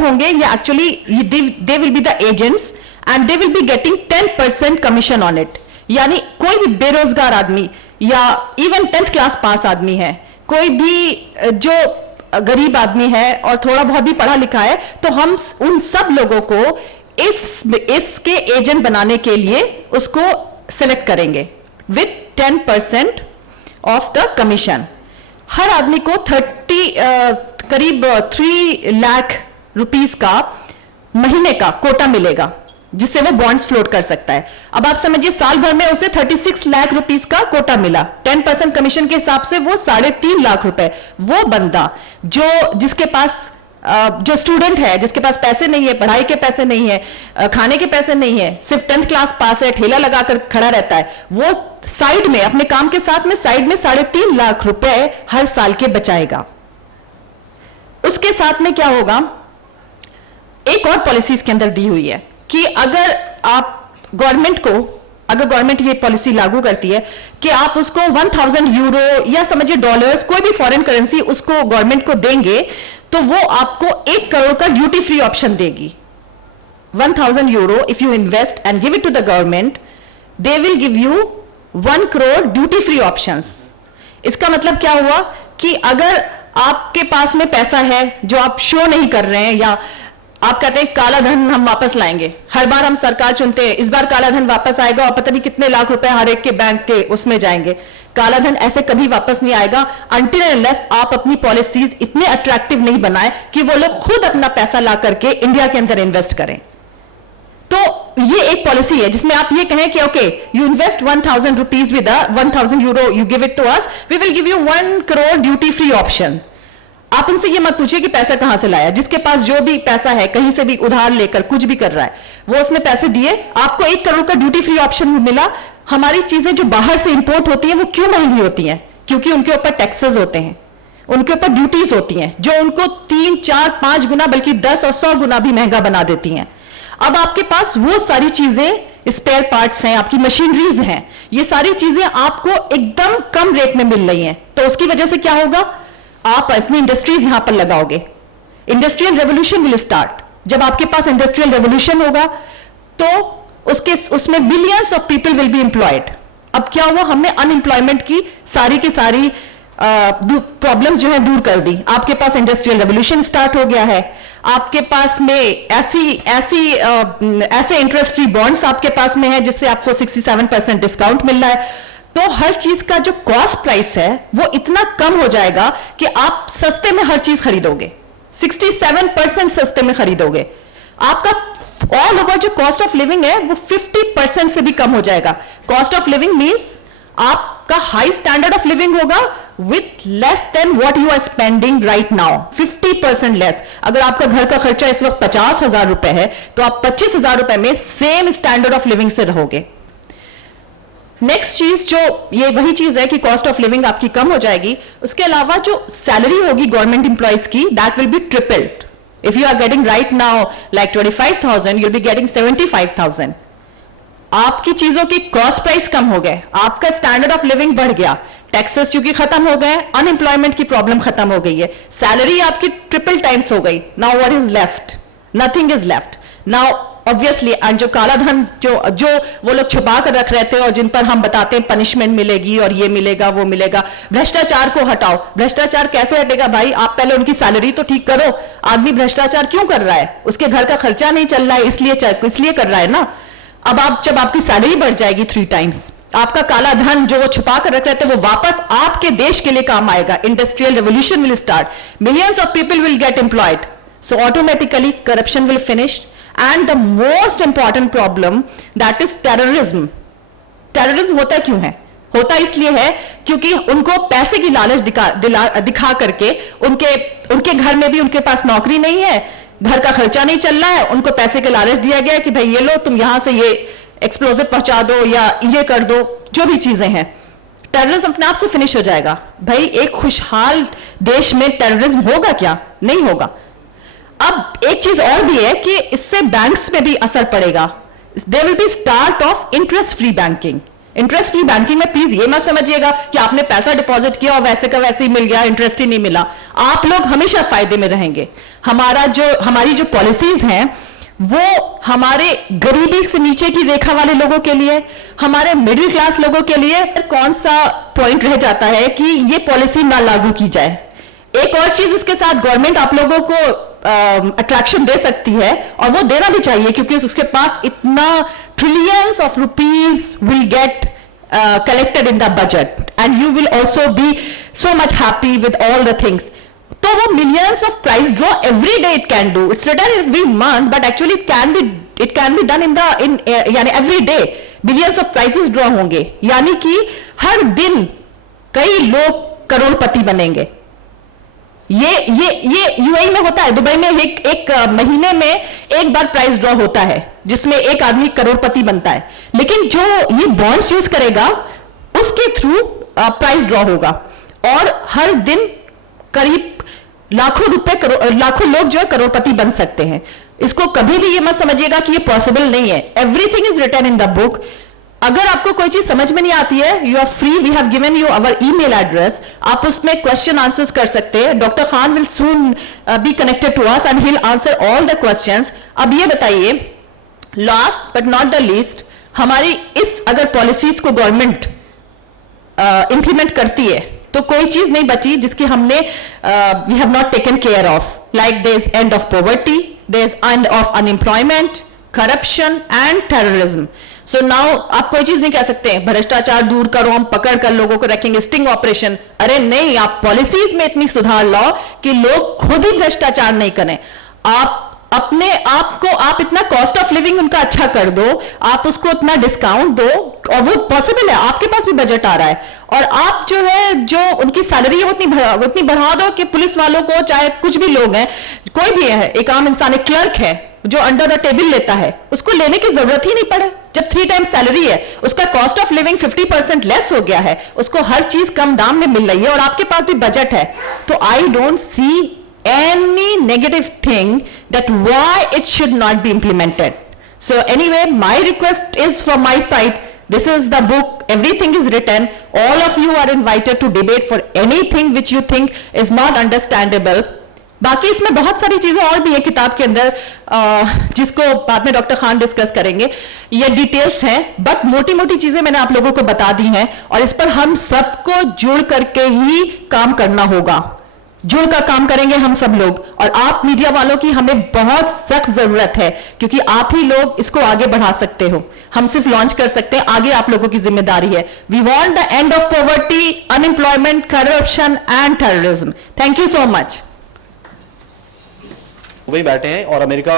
होंगे ये actually they will be the agents and they will be getting 10% commission on it. यानी कोई भी बेरोजगार आदमी या इवन 10th क्लास पास आदमी है, कोई भी जो गरीब आदमी है और थोड़ा बहुत भी पढ़ा लिखा है, तो हम उन सब लोगों को इसके एजेंट बनाने के लिए उसको सिलेक्ट करेंगे विथ 10% ऑफ द कमीशन। हर आदमी को करीब 3 लाख रुपीस का महीने का कोटा मिलेगा जिससे वो बॉन्ड्स फ्लोट कर सकता है। अब आप समझिए साल भर में उसे 36 लाख रुपीस का कोटा मिला, 10% कमीशन के हिसाब से वो 3.5 लाख रुपए। वो बंदा जिसके पास जो स्टूडेंट है, जिसके पास पैसे नहीं है, पढ़ाई के पैसे नहीं है, खाने के पैसे नहीं है, सिर्फ 10th क्लास पास है, ठेला लगाकर खड़ा रहता है, वो साइड में अपने काम के साथ में साइड में 3.5 लाख रुपए हर साल के बचाएगा। उसके साथ में क्या होगा, एक और पॉलिसी इसके अंदर दी हुई है कि अगर गवर्नमेंट ये पॉलिसी लागू करती है कि आप उसको 1000 यूरो या समझिए डॉलर्स, कोई भी फॉरेन करेंसी उसको गवर्नमेंट को देंगे तो वो आपको 1 करोड़ का ड्यूटी फ्री ऑप्शन देगी। 1000 euro if you invest and give it to the government, they will give you 1 crore duty free options. इसका मतलब क्या हुआ कि अगर आपके पास में पैसा है जो आप शो नहीं कर रहे हैं, या आप कहते हैं काला धन हम वापस लाएंगे, हर बार हम सरकार चुनते हैं, इस बार काला धन वापस आएगा और पता नहीं कितने लाख रुपए हर एक के बैंक के उसमें जाएंगे। काला धन ऐसे कभी वापस नहीं आएगा अनटिल एंड अनलेस आप अपनी पॉलिसीज इतने अट्रैक्टिव नहीं बनाए कि वो लोग खुद अपना पैसा ला करके इंडिया के अंदर इन्वेस्ट करें। तो ये एक पॉलिसी है जिसमें आप ये कहें कि okay you invest 1000 rupees with 1000 euro, you give it to us, we will give you 1 crore duty free option. आप उनसे ये मत पूछिए कि पैसा कहां से लाया, जिसके पास जो भी पैसा है कहीं से भी उधार लेकर कुछ भी कर रहा है, वो उसने पैसे दिए, आपको 1 करोड़ का ड्यूटी फ्री ऑप्शन मिला। हमारी चीजें जो बाहर से इंपोर्ट होती हैं वो क्यों महंगी होती हैं? क्योंकि उनके ऊपर टैक्सेस होते हैं, उनके ऊपर ड्यूटीज होती हैं जो उनको 3, 4, 5 गुना बल्कि 10 और 100 गुना भी महंगा बना देती हैं। अब आपके पास वो सारी चीजें, स्पेयर पार्ट्स हैं, आपकी मशीनरीज हैं, ये सारी चीजें आपको एकदम कम रेट में मिल रही हैं, तो उसकी वजह से क्या होगा, आप अपनी इंडस्ट्रीज यहां पर लगाओगे, इंडस्ट्रियल रेवोल्यूशन विल स्टार्ट। जब आपके पास इंडस्ट्रियल रेवोल्यूशन होगा तो उसमें billions of people will be employed. अब क्या हुआ, हमने अनएम्प्लॉयमेंट की सारी प्रॉब्लम्स जो है दूर कर दी। आपके पास इंडस्ट्रियल रेवोल्यूशन स्टार्ट हो गया है, आपके पास में ऐसे इंटरेस्ट फ्री बॉन्ड्स आपके पास में है जिससे आपको 67% डिस्काउंट मिल रहा है। तो हर चीज का जो कॉस्ट प्राइस है वो इतना कम हो जाएगा कि आप सस्ते में हर चीज खरीदोगे, 67% सस्ते में खरीदोगे। आपका ऑल ओवर जो कॉस्ट ऑफ लिविंग है वो 50% से भी कम हो जाएगा। कॉस्ट ऑफ लिविंग मीन्स आपका हाई स्टैंडर्ड ऑफ लिविंग होगा with less than what you are spending right now, 50% less. अगर आपका घर का खर्चा इस वक्त 50,000 रुपए है तो आप 25,000 रुपए में सेम स्टैंडर्ड ऑफ लिविंग से रहोगे। नेक्स्ट चीज जो ये वही चीज है कि कॉस्ट ऑफ लिविंग आपकी कम हो जाएगी। उसके अलावा जो सैलरी होगी गवर्नमेंट एम्प्लॉयज की, that will be tripled. If you are getting right now like 25,000, you will be getting 75,000। आपकी चीजों की कॉस्ट प्राइस कम हो गए, आपका स्टैंडर्ड ऑफ लिविंग बढ़ गया, टैक्सेस चूंकि खत्म हो गए, अनएम्प्लॉयमेंट की प्रॉब्लम खत्म हो गई है, सैलरी आपकी ट्रिपल टाइम्स हो गई। Now what is left? Nothing is left now obviously. And जो काला धन जो वो लोग छुपा कर रख रहे थे और जिन पर हम बताते हैं पनिशमेंट मिलेगी और ये मिलेगा वो मिलेगा, भ्रष्टाचार को हटाओ। भ्रष्टाचार कैसे हटेगा भाई? आप पहले उनकी सैलरी तो ठीक करो। आदमी भ्रष्टाचार क्यों कर रहा है? उसके घर का खर्चा नहीं चल रहा है, इसलिए कर रहा है ना। अब जब आपकी सैलरी बढ़ जाएगी 3 टाइम्स, आपका काला धन जो वो छुपा कर रख रहे थे वो वापस आपके देश के लिए काम आएगा। Industrial revolution will start, millions of people will get employed, so automatically corruption will finish. And the most important problem, that is terrorism. Terrorism होता क्यों है? होता इसलिए है क्योंकि उनको पैसे की लालच दिखा करके उनके घर में भी उनके पास नौकरी नहीं है, घर का खर्चा नहीं चल रहा है, उनको पैसे का लालच दिया गया कि भाई ये लो तुम यहां से ये एक्सप्लोजिव पहुंचा दो या ये कर दो, जो भी चीजें हैं। टेररिज्म अपने आप से फिनिश हो जाएगा। भाई एक खुशहाल देश में टेररिज्म होगा क्या? नहीं होगा। अब एक चीज और भी है कि इससे बैंक्स में भी असर पड़ेगा। There will be start of interest free banking. Interest free banking में प्लीज ये मत समझिएगा कि आपने पैसा डिपॉजिट किया और वैसे का वैसे ही मिल गया, इंटरेस्ट ही नहीं मिला। आप लोग हमेशा फायदे में रहेंगे। हमारी जो पॉलिसीज हैं वो हमारे गरीबी से नीचे की रेखा वाले लोगों के लिए, हमारे मिडिल क्लास लोगों के लिए कौन सा पॉइंट रह जाता है कि ये पॉलिसी ना लागू की जाए। एक और चीज इसके साथ गवर्नमेंट आप लोगों को अट्रैक्शन दे सकती है, और वो देना भी चाहिए, क्योंकि उसके पास इतना trillions of rupees will get collected in the budget and you will also be so much happy with all the things. तो वो millions of price draw every day it can do. It's written every month, but actually it can be done यानी every day billions of prices draw होंगे, यानी कि हर दिन कई लोग करोड़पति बनेंगे। ये यूएई में होता है, दुबई में एक महीने में एक बार प्राइस ड्रॉ होता है जिसमें एक आदमी करोड़पति बनता है, लेकिन जो ये बॉन्ड्स यूज करेगा उसके थ्रू प्राइस ड्रॉ होगा, और हर दिन करीब लाखों लोग जो है करोड़पति बन सकते हैं। इसको कभी भी ये मत समझिएगा कि ये पॉसिबल नहीं है। Everything is written in the book. अगर आपको कोई चीज समझ में नहीं आती है, you are free, we have given you our email address, आप उसमें क्वेश्चन आंसर्स कर सकते हैं। Doctor Khan will soon be connected to us and he will answer all the questions. अब ये बताइए, last but not the least, हमारी इस अगर पॉलिसीज को गवर्नमेंट इंप्लीमेंट करती है तो कोई चीज नहीं बची जिसकी हमने we have not taken care of, like there is end of poverty, there is end of unemployment, corruption and terrorism. So now आप कोई चीज नहीं कह सकते भ्रष्टाचार दूर करो, हम पकड़ कर लोगों को रखेंगे, स्टिंग ऑपरेशन। अरे नहीं, आप पॉलिसीज में इतनी सुधार लाओ कि लोग खुद ही भ्रष्टाचार नहीं करें। आप अपने आप को आप इतना कॉस्ट ऑफ लिविंग उनका अच्छा कर दो, आप उसको इतना डिस्काउंट दो, और वो पॉसिबल है, आपके पास भी बजट आ रहा है, और आप जो उनकी सैलरी है वो उतनी बढ़ा दो कि पुलिस वालों को, चाहे कुछ भी लोग हैं, कोई भी है, एक आम इंसान, एक क्लर्क है जो अंडर द टेबल लेता है, उसको लेने की जरूरत ही नहीं पड़े। जब 3 टाइम सैलरी है, उसका कॉस्ट ऑफ लिविंग 50% लेस हो गया है, उसको हर चीज कम दाम में मिल रही है, और आपके पास भी बजट है, तो I don't see any negative thing that why it should not be implemented. So anyway, my request is from my side, this is the book, everything is written, all of you are invited to debate for anything which you think is not understandable. बाकी इसमें बहुत सारी चीजें और भी है किताब के अंदर, जिसको बाद में डॉक्टर खान डिस्कस करेंगे। ये डिटेल्स हैं, बट मोटी मोटी चीजें मैंने आप लोगों को बता दी हैं, और इस पर हम सबको जुड़ करके ही काम करना होगा। जुड़ का काम करेंगे हम सब लोग, और आप मीडिया वालों की हमें बहुत सख्त जरूरत है, क्योंकि आप ही लोग इसको आगे बढ़ा सकते हो, हम सिर्फ लॉन्च कर सकते हैं, आगे आप लोगों की जिम्मेदारी है। We want the end of poverty, unemployment, corruption and terrorism. Thank you so much. वही बैठे हैं और अमेरिका